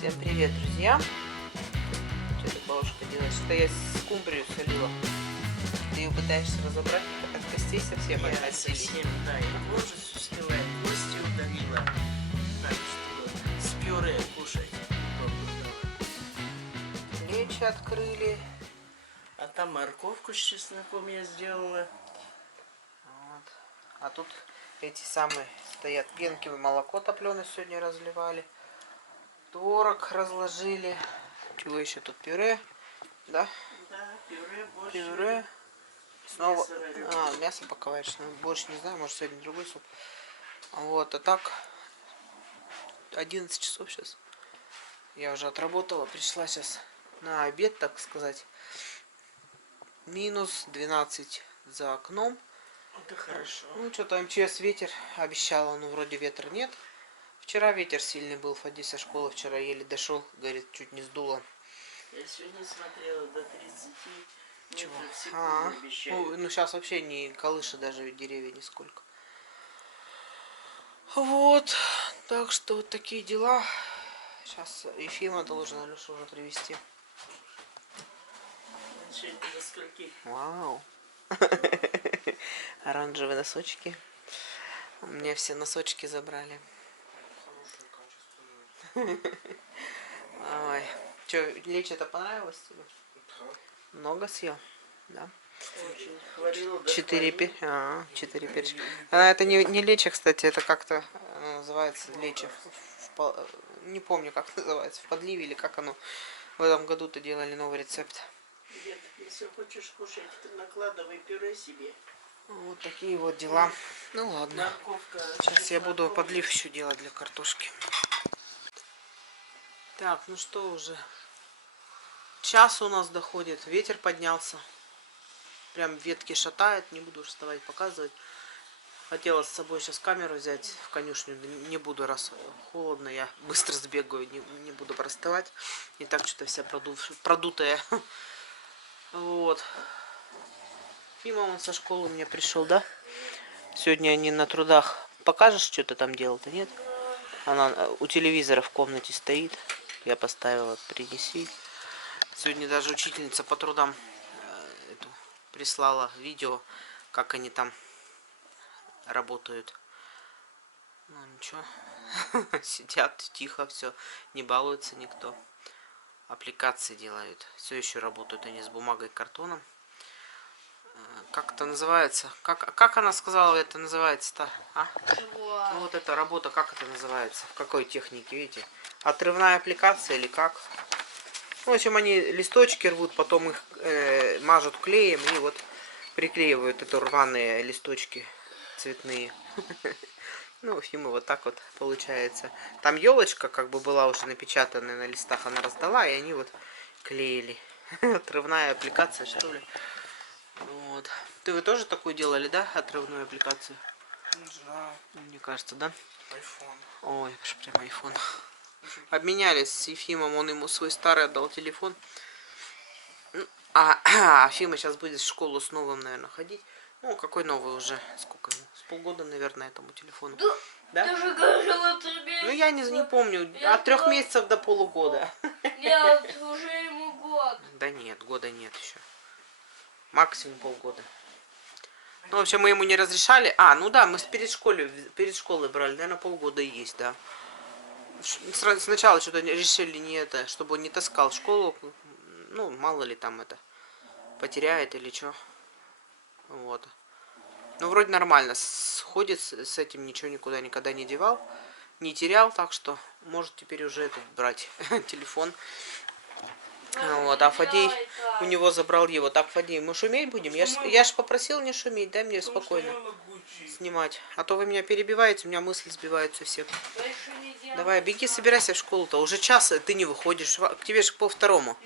Всем привет, друзья! Что ты, бабушка, делаешь? Что я скумбрию солила. Ты ее пытаешься разобрать от костей совсем относили. Совсем, да. И ложечку снимает, кости удалила. Так что с пюре кушать. Лечи открыли. А там морковку с чесноком я сделала. Вот. А тут эти самые стоят пенки, молоко топленое сегодня разливали. Творог разложили. Чего еще тут? Пюре, да? Да, пюре, борщ. Пюре. Снова Мясо мясо поковыряешь. Борщ не знаю, может сегодня другой суп. Вот, а так 11 часов сейчас. Я уже отработала, пришла сейчас на обед, так сказать. Минус 12 за окном. Это хорошо. Ну, что-то МЧС ветер обещала, но вроде ветра нет. Вчера ветер сильный был, Фади со школы вчера еле дошел, говорит, чуть не сдуло. Я сегодня смотрела до 30 Чего? метров в секунду обещают. Ну, сейчас вообще не колышет даже деревья нисколько. Вот, так что вот такие дела. Сейчас Ефима должен Алешу уже привезти. Значит, до скольки? Вау. Оранжевые носочки. У меня все носочки забрали. Ой. Че, лечь это понравилось тебе? Много съел? Да. Очень хвалила, да 4 хвалила. 4 перчика. Это не лечо, кстати, это как-то называется лечо. Не помню, как называется, в подливе или как оно. В этом году-то делали новый рецепт. Дед, если хочешь кушать, накладывай пюре себе. Вот такие вот дела. Ну ладно. Морковка. Сейчас я буду подлив еще делать для картошки. Так, ну что уже. Час у нас доходит. Ветер поднялся. Прям ветки шатает. Не буду вставать, показывать. Хотела с собой сейчас камеру взять в конюшню. Не буду, раз холодно, я быстро сбегаю. Не буду простывать. И так что-то вся продутая. Вот. Фима он со школы у меня пришел, да? Сегодня они на трудах. Покажешь, что ты там делал-то, нет? Она у телевизора в комнате стоит. Я поставила, принеси. Сегодня даже учительница по трудам прислала видео, как они там работают. Ну ничего. Сидят тихо, все. Не балуется никто. Аппликации делают. Все еще работают они с бумагой и картоном. Как это называется? Как она сказала, это называется-то? А? Ну вот эта работа, как это называется? В какой технике, видите? Отрывная аппликация или как? В общем, они листочки рвут, потом их мажут клеем и вот приклеивают это рваные листочки цветные. Ну, в общем, вот так вот получается. Там елочка как бы была уже напечатанная на листах, она раздала, и они вот клеили. Отрывная аппликация, что ли? Вот. Вы тоже такую делали, да? Отрывную аппликацию? Не знаю. Мне кажется, да? Айфон. Ой, прям айфон. Обменялись с Ефимом, он ему свой старый отдал телефон. А Ефима сейчас будет в школу с новым, наверное, ходить. Ну, какой новый уже? Сколько ему? С полгода, наверное, этому телефону. Да? Ты же говорила 3 месяца. Ну, я не помню. От 3 месяцев до полугода. Нет, уже ему год. Да нет, года нет еще. Максимум полгода. Ну, в общем, мы ему не разрешали. Ну да, мы перед школой брали. Наверное, полгода и есть, да. Сначала что-то решили не это, чтобы он не таскал в школу. Ну, мало ли там это потеряет или что. Вот. Ну, вроде нормально. Ходит с этим, ничего никогда не девал. Не терял, так что может теперь уже этот брать телефон. Вот, а Фадей у него забрал его. Так, Фадей, мы шуметь будем? Я ж попросил не шуметь, дай мне спокойно снимать. А то вы меня перебиваете, у меня мысли сбиваются все. Давай, беги, собирайся в школу-то. Уже час, ты не выходишь. К тебе же к 2:30.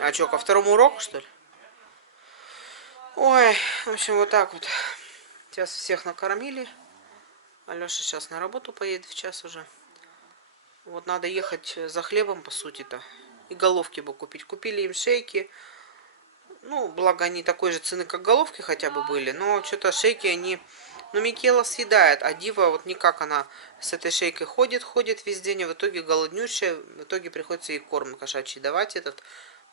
А что, ко 2-му уроку, что ли? Ой, в общем, вот так вот. Сейчас всех накормили. Алеша сейчас на работу поедет в час уже. Вот надо ехать за хлебом, по сути-то. И головки бы купить. Купили им шейки. Ну, благо они такой же цены, как головки хотя бы были. Но что-то шейки они Но Микела съедает, а Дива вот никак, она с этой шейкой ходит весь день, и в итоге голоднющая, в итоге приходится ей корм кошачий давать этот.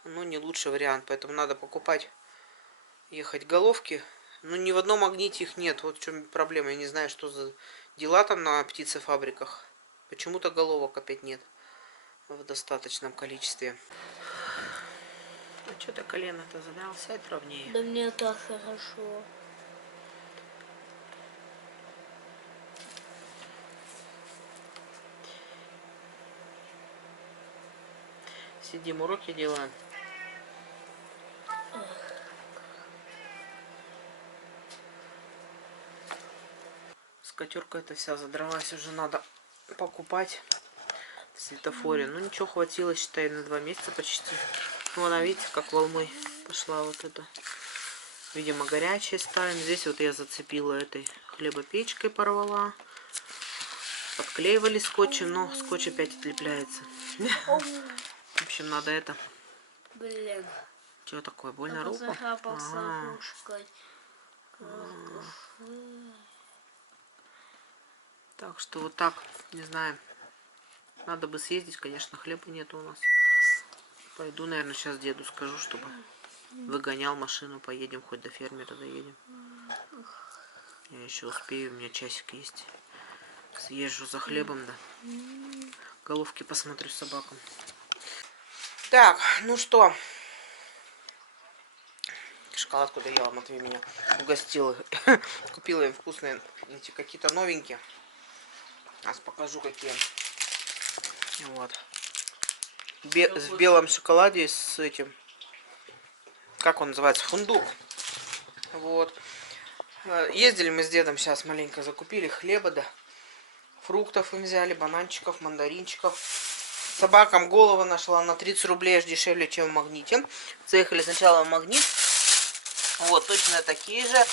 Ну, не лучший вариант, поэтому надо покупать, ехать головки. Ну, ни в одном магните их нет, вот в чем проблема. Я не знаю, что за дела там на птицефабриках. Почему-то головок опять нет в достаточном количестве. А что ты колено-то задрал? Сядь ровнее. Да мне так хорошо. Сидим, уроки делаем. Скатерка эта вся задралась, уже надо покупать в светофоре. Ну ничего, хватило, считай, на 2 месяца почти. Ну она, видите, как волной пошла вот это. Видимо, горячее ставим. Здесь вот я зацепила этой хлебопечкой, порвала. Подклеивали скотчем, но скотч опять отлепляется. В общем, надо это... Блин. Что такое? Больно руку? Захапался Ага. ручкой. Так что вот так, не знаю. Надо бы съездить, конечно, хлеба нету у нас. Пойду, наверное, сейчас деду скажу, чтобы выгонял машину, поедем, хоть до фермера доедем. Я еще успею, у меня часик есть. Съезжу за хлебом, да. Головки посмотрю собакам. Так, ну что. Шоколадку доела, Матвей меня угостил. Купила им вкусные, эти какие-то новенькие. Сейчас покажу, какие. Вот. В белом шоколаде с этим. Как он называется? Фундук. Вот. Ездили мы с дедом, сейчас маленько закупили хлеба, да. Фруктов им взяли, бананчиков, мандаринчиков. Собакам голову нашла на 30 рублей аж дешевле, чем в Магните. Заехали сначала в Магнит. Вот, точно такие же.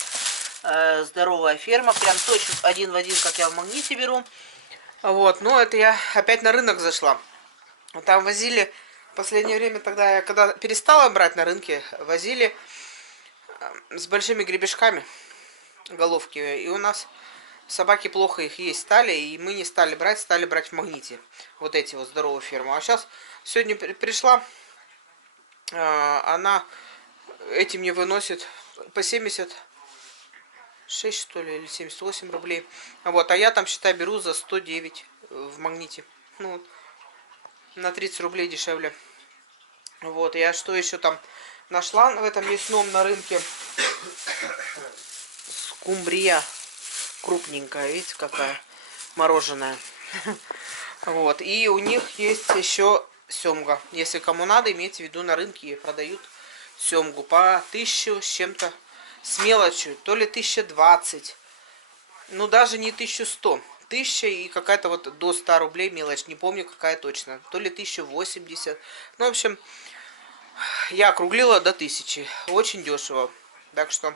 Здоровая ферма. Прям точно один в один, как я в Магните беру. Вот, но это я опять на рынок зашла. Там возили, в последнее время, тогда я когда перестала брать на рынке, возили с большими гребешками головки. И у нас собаки плохо их есть стали, и мы не стали брать в Магните. Вот эти вот здоровые фермы. А сейчас, сегодня пришла, она этим мне выносит по 76, что ли, или 78 рублей. Вот, а я там, считай, беру за 109 в Магните. Ну, вот, на 30 рублей дешевле. Вот, я что еще там нашла в этом мясном на рынке? Скумбрия крупненькая, видите, какая мороженая. Вот, и у них есть еще семга. Если кому надо, имейте в виду, на рынке продают семгу по 1000 с чем-то, с мелочью, то ли 1020, ну даже не 1100, 1000 и какая-то вот до 100 рублей мелочь, не помню какая точно, то ли 1080, ну в общем, я округлила до 1000, очень дешево, так что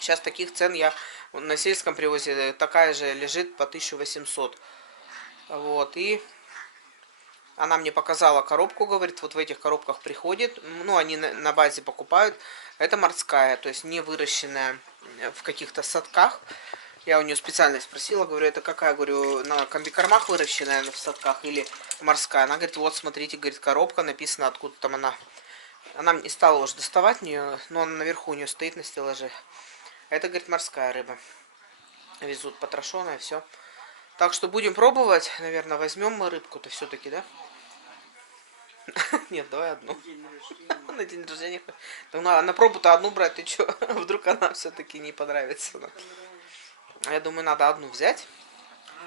сейчас таких цен я на сельском привозе, такая же лежит по 1800, вот, и она мне показала коробку, говорит, вот в этих коробках приходит, ну, они на базе покупают, это морская, то есть не выращенная в каких-то садках. Я у нее специально спросила, говорю, это какая, говорю, на комбикормах выращенная в садках или морская? Она говорит, вот, смотрите, говорит, коробка, написано, откуда там она. Она не стала уже доставать нее, но она наверху у нее стоит на стеллаже. Это, говорит, морская рыба. Везут потрошенная, все. Так что будем пробовать, наверное, возьмем мы рыбку-то все-таки, да? Нет, давай одну. На день рождения. Ну, на пробу-то одну брать, ты что? Вдруг она все-таки не понравится. Я думаю, надо одну взять,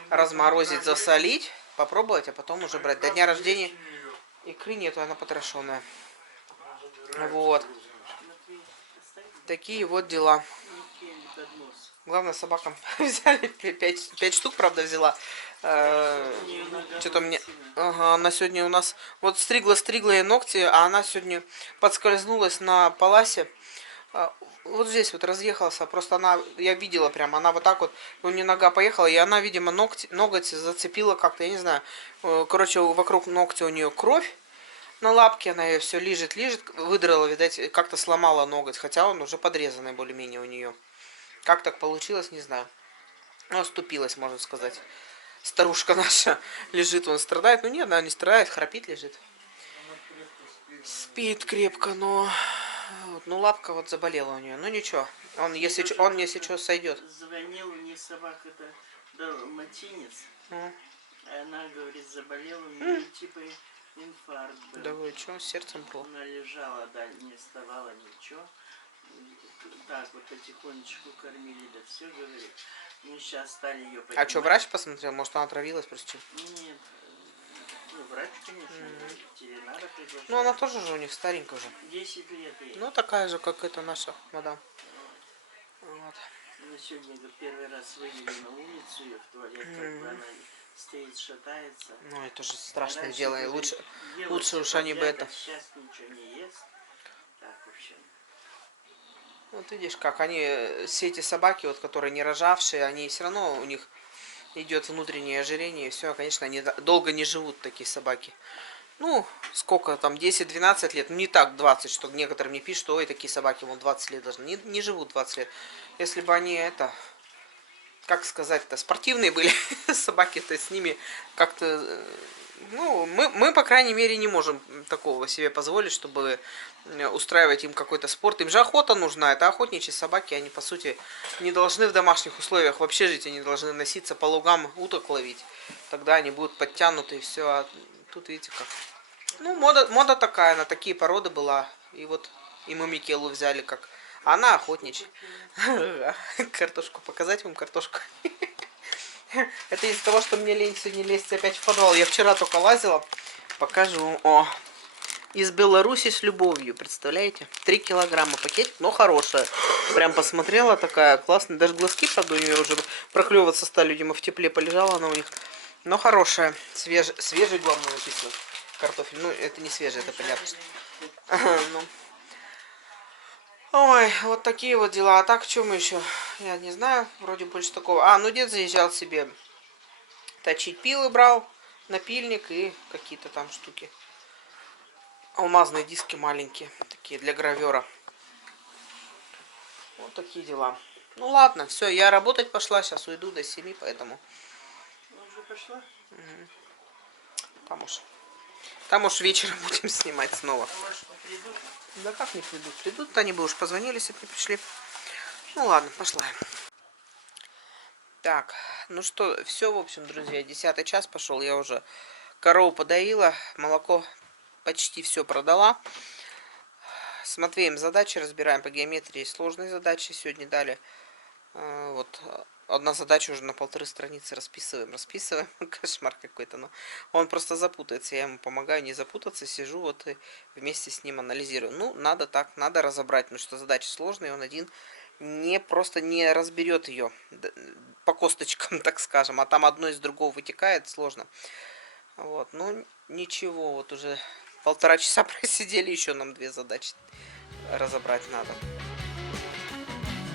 разморозить, засолить, попробовать, а потом уже брать. До дня рождения икры нету, она потрошенная. Вот. Такие вот дела. Главное, собакам взяли 5 штук, правда, взяла. Что-то мне... Ага, она сегодня у нас... Вот стригла ей ногти, а она сегодня подскользнулась на паласе. Вот здесь вот разъехался. Просто она... Я видела прям, она вот так вот... У нее нога поехала, и она, видимо, ноготь зацепила как-то, я не знаю. Короче, вокруг ногтя у нее кровь. На лапке она ее все лижет. Выдрала, видать, как-то сломала ноготь. Хотя он уже подрезанный более-менее у нее. Как так получилось, не знаю. Ну, оступилась, можно сказать. Старушка наша лежит, он страдает. Ну нет, она не страдает, храпит, лежит. Спит крепко, но... Вот, ну, лапка вот заболела у нее. Ну, ничего. Он, если что, сойдет. Звонил, у них собака это далматинец. Ну, А она, говорит, заболела, у нее типа инфаркт был. да вы что, с сердцем было? Она лежала, да, не вставала, ничего. Так вот потихонечку кормили, да все, говорит. Мы сейчас стали ее поднимать. А что, врач посмотрел? Может, она отравилась просто? Нет. Ну, врач, конечно, ветеринара приглашал. Ну, она тоже же у них старенькая уже. 10 лет ей. Ну, такая же, как эта наша мадам. Вот. Мы сегодня первый раз вывели на улицу ее в туалет, как бы она стоит, шатается. Ну, это же страшное Раньше, дело. И говорит, лучше уж они бы это... Сейчас ничего не ест. Так, в общем. Вот видишь, как они, все эти собаки, вот, которые не рожавшие, они все равно, у них идет внутреннее ожирение, и все, конечно, они долго не живут, такие собаки. Ну, сколько там, 10-12 лет, ну не так 20, что некоторые мне пишут, что ой, такие собаки, вон 20 лет должны, не живут 20 лет. Если бы они это, как сказать-то, спортивные были собаки-то, с ними как-то, ну, мы, по крайней мере, не можем такого себе позволить, чтобы устраивать им какой-то спорт. Им же охота нужна, это охотничьи собаки, они, по сути, не должны в домашних условиях вообще жить, они должны носиться по лугам, уток ловить. Тогда они будут подтянуты и все. А тут видите как. Ну, мода такая, на такие породы была. И вот и мы Микелу взяли как. Она охотничья. Картошку показать вам, картошку. Это из-за того, что мне лень сегодня лезть опять в подвал. Я вчера только лазила. Покажу. О, из Беларуси с любовью, представляете? 3 килограмма пакетик, но хорошая. Прям посмотрела, такая классная. Даже глазки, правда, у нее уже проклевываться стали, видимо, в тепле полежала она у них. Но хорошая. Свежий, главное, написано. Картофель. Ну, это не свежий, это понятно. Ну. Ой, вот такие вот дела. А так, что мы еще? Я не знаю. Вроде больше такого. А, ну дед заезжал себе точить пилы, брал. Напильник и какие-то там штуки. Алмазные диски маленькие. Такие для гравера. Вот такие дела. Ну ладно, все, я работать пошла. Сейчас уйду до 7, поэтому... Уже пошла? Там уж вечером будем снимать снова. А может не придут? Да как не придут? Придут, они бы уж позвонили, если бы не пришли. Ну ладно, пошла. Так, ну что, все, в общем, друзья, 10 час пошел. Я уже корову подоила, молоко почти все продала. С Матвеем задачи разбираем по геометрии. Сложные задачи сегодня дали. Вот одна задача уже на 1,5 страницы расписываем. Кошмар какой-то. Но он просто запутается. Я ему помогаю не запутаться. Сижу вот и вместе с ним анализирую. Ну, надо так, надо разобрать. Потому что задача сложная, он один просто не разберет ее по косточкам, так скажем. А там одно из другого вытекает, сложно. Вот, ну, ничего. Вот уже 1,5 часа просидели. Еще нам 2 задачи разобрать надо.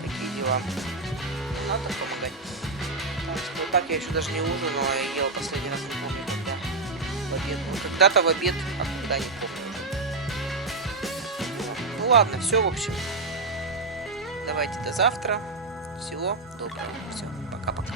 Такие дела. Надо помогать. Так что так я еще даже не ужинала, я ела последний раз, не помню, когда в обед. Ну, когда-то в обед, а когда не помню уже. Ну ладно, все, в общем. Давайте до завтра. Всего доброго. Все, пока-пока.